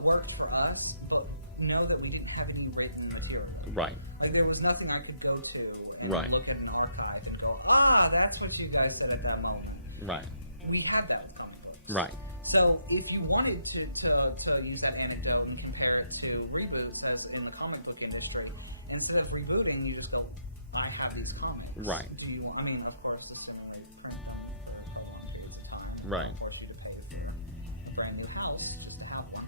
worked for us, but know that we didn't have any written material. Right. Like, there was nothing I could go to and look at an archive and go, that's what you guys said at that moment. Right. We had that with comic books. Right. So if you wanted to use that anecdote and compare it to reboots, as in the comic book industry, instead of rebooting, you just go, I have these comics. Right. Do you want, I mean, of course, assuming they print them for prolonged periods of time and Right. don't force you to pay for a brand new house just to have one.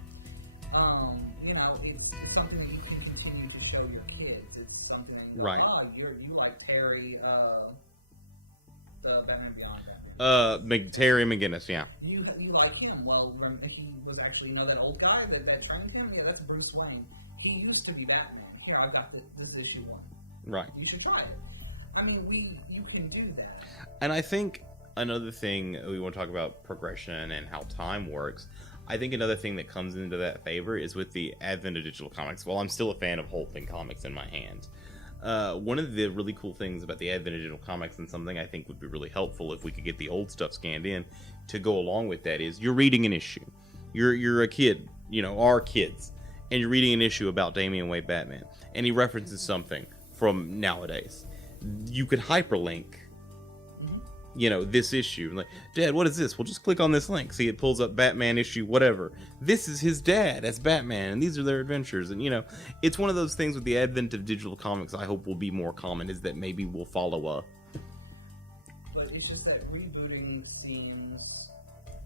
You know, it's something that you can continue to show your kids. It's something that you can go, Right. you like Terry, the Batman Beyond Batman. Terry McGinnis, yeah. You like him. Well, he was actually, you know, that old guy that trained him? Yeah, that's Bruce Wayne. He used to be Batman. Here, I've got this is issue 1. Right. You should try it. I mean, you can do that. And I think another thing, we want to talk about progression and how time works. I think another thing that comes into that favor is with the advent of digital comics. While I'm still a fan of holding comics in my hands, one of the really cool things about the advent of digital comics, and something I think would be really helpful if we could get the old stuff scanned in to go along with that, is you're reading an issue. You're a kid, you know, our kids, and you're reading an issue about Damian Wayne Batman, and he references something from nowadays. You could hyperlink, you know, this issue. Like, Dad, what is this? Well, just click on this link. See, it pulls up Batman issue whatever. This is his dad as Batman, and these are their adventures. And, you know, it's one of those things with the advent of digital comics I hope will be more common, is that maybe we'll follow up. But it's just that rebooting seems...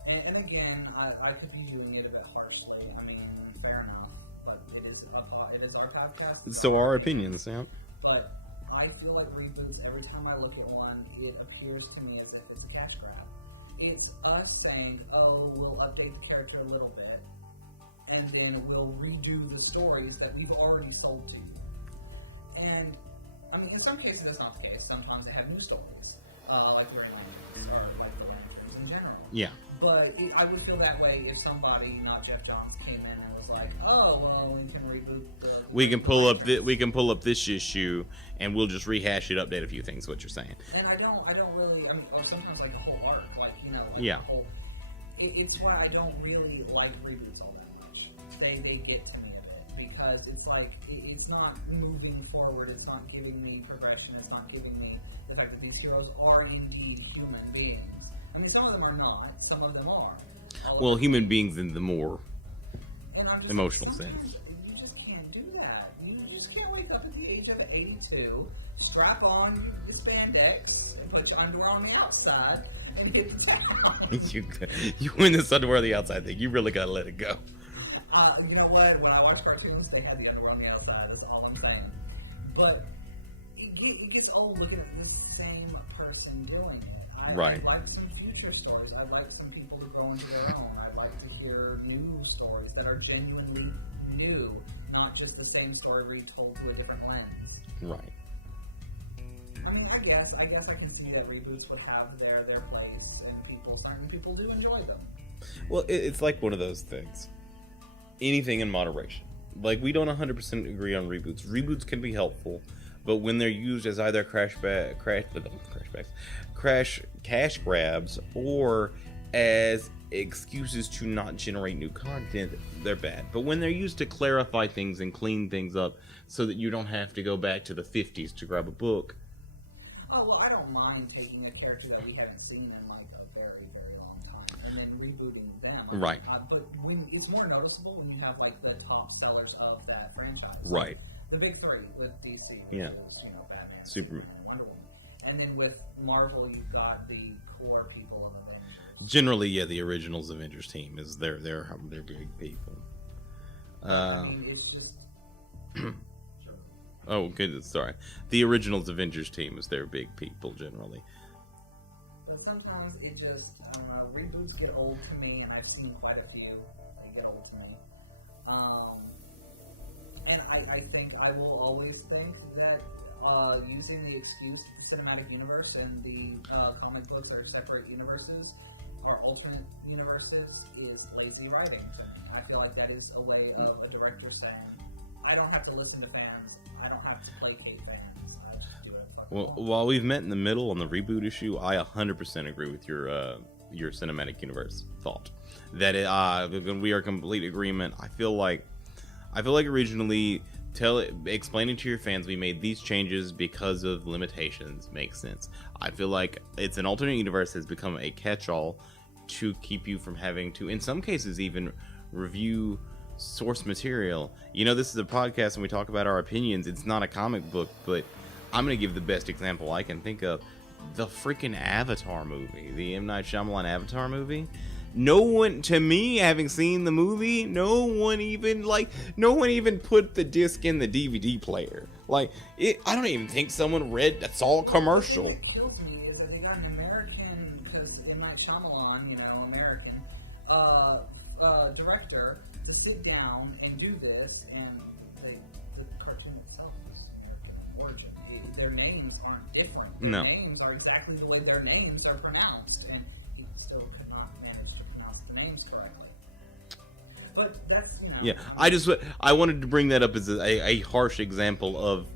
And again, I could be viewing it a bit harshly. I mean, fair enough. But it is our podcast. It's So our opinions. yeah. But I feel like reboots, every time I look at one, it appears to me as if it's a cash grab. It's us saying, oh, we'll update the character a little bit, and then we'll redo the stories that we've already sold to you. And, I mean, in some cases that's not the case. Sometimes they have new stories, like the Green Lanterns, or like the Lanterns in general. Yeah. But I would feel that way if somebody, not Jeff Johns, came in and was like, oh, well, we can reboot the We can pull up Lanterns. we can pull up this issue, and we'll just rehash it, update a few things. What you're saying? And I don't really, I mean, or sometimes like a whole arc, like, you know, like Yeah. a whole. It's why I don't really like reboots all that much. They get to me a bit, because it's like it's not moving forward. It's not giving me progression. It's not giving me the fact that these heroes are indeed human beings. I mean, some of them are not. Some of them are. Oliver Well, human Queen. beings in the more. And I'm just like, Emotional sometimes you just can't do that. You just can't wake up at the age of 82, strap on your spandex, and put your underwear on the outside, and hit the town. you win this underwear on the outside thing. You really gotta let it go. You know what? When I watch cartoons, they had the underwear on the outside. That's all I'm saying. But it gets old looking at the same person doing it. Right. I'd like some future stories. I'd like some people to grow into their own. I'd like to hear new stories that are genuinely new, not just the same story retold through a different lens. Right. I mean, I guess I can see that reboots would have their place, and certain people do enjoy them. Well, it's like one of those things. Anything in moderation. Like, we don't 100% agree on reboots. Reboots can be helpful, but when they're used as either cash grabs or as excuses to not generate new content, they're bad. But when they're used to clarify things and clean things up so that you don't have to go back to the 50s to grab a book. Oh, well, I don't mind taking a character that we haven't seen in like a very, very long time and then rebooting them. I mean, Right. But when it's more noticeable when you have like the top sellers of that franchise. Like, Right. the big three with DC, which Yeah. is, you know, Batman, Superman. Superman, and Wonder Woman. And then with Marvel, you've got the core people of Avengers. Generally, yeah, the Originals Avengers team is they're big people. But, I mean, it's just... Sure. Oh, goodness, sorry. The Originals Avengers team is their big people, generally. But sometimes it just, I don't know, reboots get old to me, and I've seen quite a few. They get old to me. And I think I will always think that using the excuse that the cinematic universe and the comic books are separate universes, are alternate universes, is lazy writing to me. I feel like that is a way of a director saying, I don't have to listen to fans. I don't have to placate fans. I just do what I fucking Well, want. while we've met in the middle on the reboot issue, I 100% agree with your cinematic universe thought. That we are in complete agreement. I feel like originally explaining to your fans we made these changes because of limitations makes sense. I feel like it's an alternate universe has become a catch-all, to keep you from having to, in some cases, even review source material. You know, this is a podcast and we talk about our opinions. It's not a comic book, but I'm going to give the best example I can think of. The freaking Avatar movie. The M. Night Shyamalan Avatar movie. No one, to me, having seen the movie, no one even put the disc in the DVD player. Like, I don't even think someone saw a commercial. The thing that kills me is that they got an American, because M. Night Shyamalan, you know, American, director to sit down and do this, and the cartoon itself is American in origin. Their names aren't different. Their names are exactly the way their names are pronounced, and he still could not manage to pronounce the names correctly. But that's, you know... Yeah, I mean, I wanted to bring that up as a harsh example of...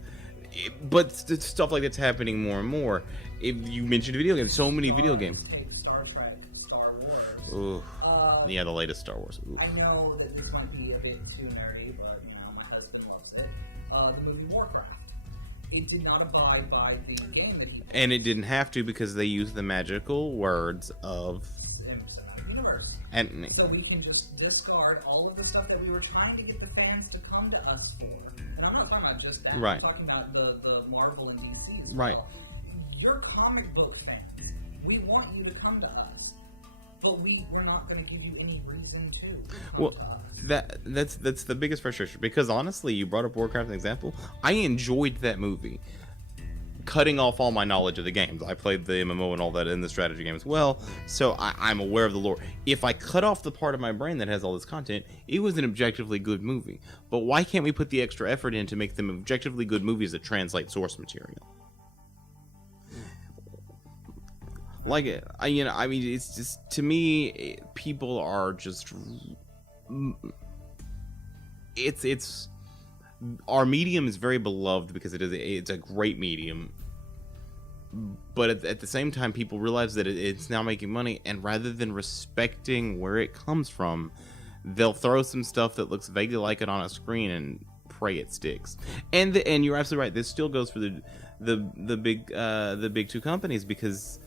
But stuff like that's happening more and more. If you mentioned video games, so many video games. Take Star Trek, Star Wars. Yeah, the latest Star Wars. Ooh. I know that this might be a bit too nerdy, but, you know, my husband loves it. The movie Warcraft. It did not abide by the game that he plays. And it didn't have to, because they used the magical words of... Cinematic Universe. And so we can just discard all of the stuff that we were trying to get the fans to come to us for. And I'm not talking about just that. Right. I'm talking about the Marvel and DC as well. Right. You're comic book fans. We want you to come to us. But we're not going to give you any reason to come to us. That's the biggest frustration. Because honestly, you brought up Warcraft as an example. I enjoyed that movie. Cutting off all my knowledge of the games. I played the MMO and all that in the strategy game as well. So I'm aware of the lore. If I cut off the part of my brain that has all this content, it was an objectively good movie. But why can't we put the extra effort in to make them objectively good movies that translate source material? Like it, I mean, it's just, to me, people are just, it's, our medium is very beloved because it's a great medium, but at the same time, people realize that it's now making money, and rather than respecting where it comes from, they'll throw some stuff that looks vaguely like it on a screen and pray it sticks. And you're absolutely right. This still goes for the big two companies, because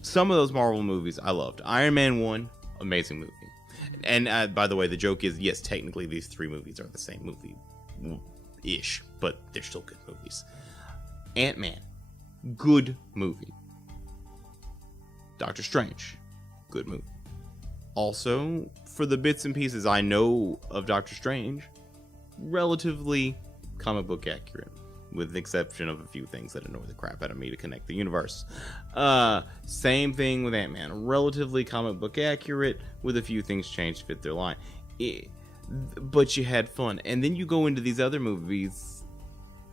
some of those Marvel movies I loved. Iron Man 1, amazing movie. Mm-hmm. And by the way, the joke is, yes, technically these three movies are the same movie-ish, but they're still good movies. Ant-Man, good movie. Doctor Strange, good movie. Also, for the bits and pieces I know of Doctor Strange, relatively comic book accurate, with the exception of a few things that annoy the crap out of me to connect the universe. Same thing with Ant-Man. Relatively comic book accurate, with a few things changed to fit their line. But you had fun. And then you go into these other movies,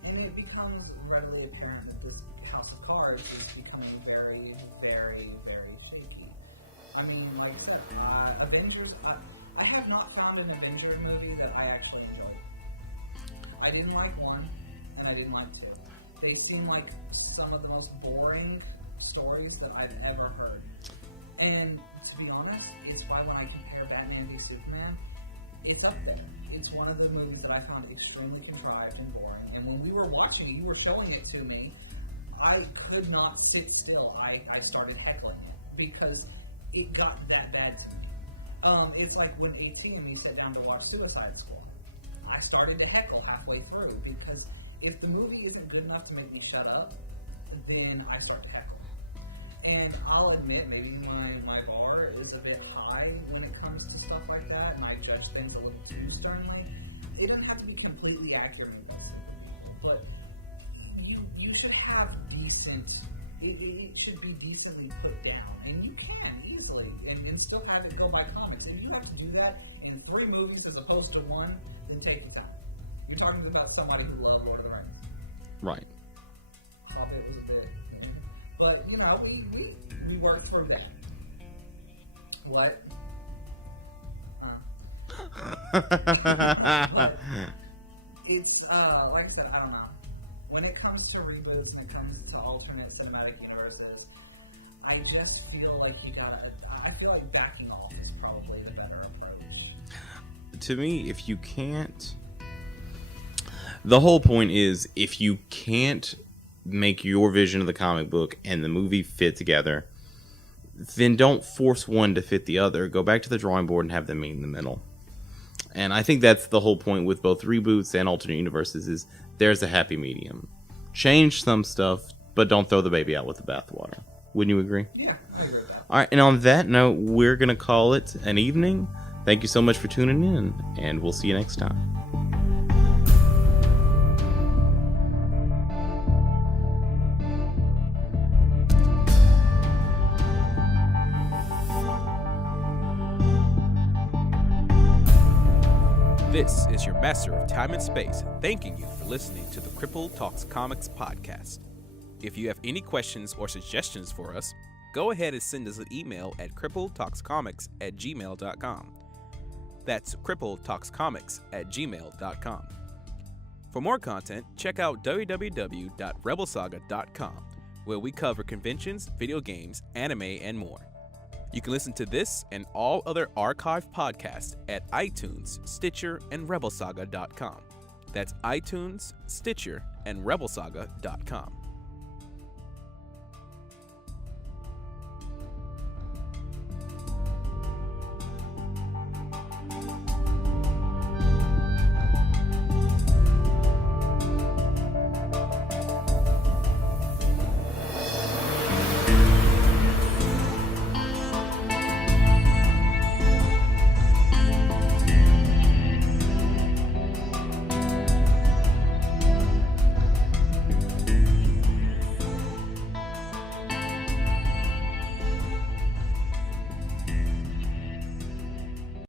and it becomes readily apparent that this House of Cards is becoming very, very, very shaky. I mean, like I said, Avengers... I have not found an Avengers movie that I actually enjoyed. I didn't like 1. And I didn't like 2. They seem like some of the most boring stories that I've ever heard. And to be honest, it's why when I compare Batman v Superman, it's up there. It's one of the movies that I found extremely contrived and boring. And when we were watching it, you were showing it to me, I could not sit still. I started heckling it because it got that bad to me. It's like when AT and me sat down to watch Suicide Squad. I started to heckle halfway through because if the movie isn't good enough to make me shut up, then I start to heckle. And I'll admit, maybe my bar is a bit high when it comes to stuff like that, and I judge things a little too sternly. It doesn't have to be completely accurate. We've got super people, but you should have decent... It should be decently put down, and you can easily, and still have it go by comics. If you have to do that in 3 movies as opposed to 1, then take your time. You're talking about somebody who loved Lord of the Rings. Right. Hobbit was a bit... But, you know, we worked through that. What? Oh. But it's, like I said, I don't know. When it comes to reboots and it comes to alternate cinematic universes, I just feel like I feel like backing off is probably the better approach. To me, if you can't... The whole point is, if you can't make your vision of the comic book and the movie fit together, then don't force one to fit the other. Go back to the drawing board and have them meet in the middle. And I think that's the whole point with both reboots and alternate universes is there's a happy medium. Change some stuff, but don't throw the baby out with the bathwater. Wouldn't you agree? Yeah, I agree with that. All right, and on that note, we're going to call it an evening. Thank you so much for tuning in, and we'll see you next time. This is your master of time and space, thanking you for listening to the Cripple Talks Comics podcast. If you have any questions or suggestions for us, go ahead and send us an email at crippletalkscomics@gmail.com. That's crippletalkscomics@gmail.com. For more content, check out www.rebelsaga.com, where we cover conventions, video games, anime, and more. You can listen to this and all other archive podcasts at iTunes, Stitcher, and rebelsaga.com. That's iTunes, Stitcher, and rebelsaga.com.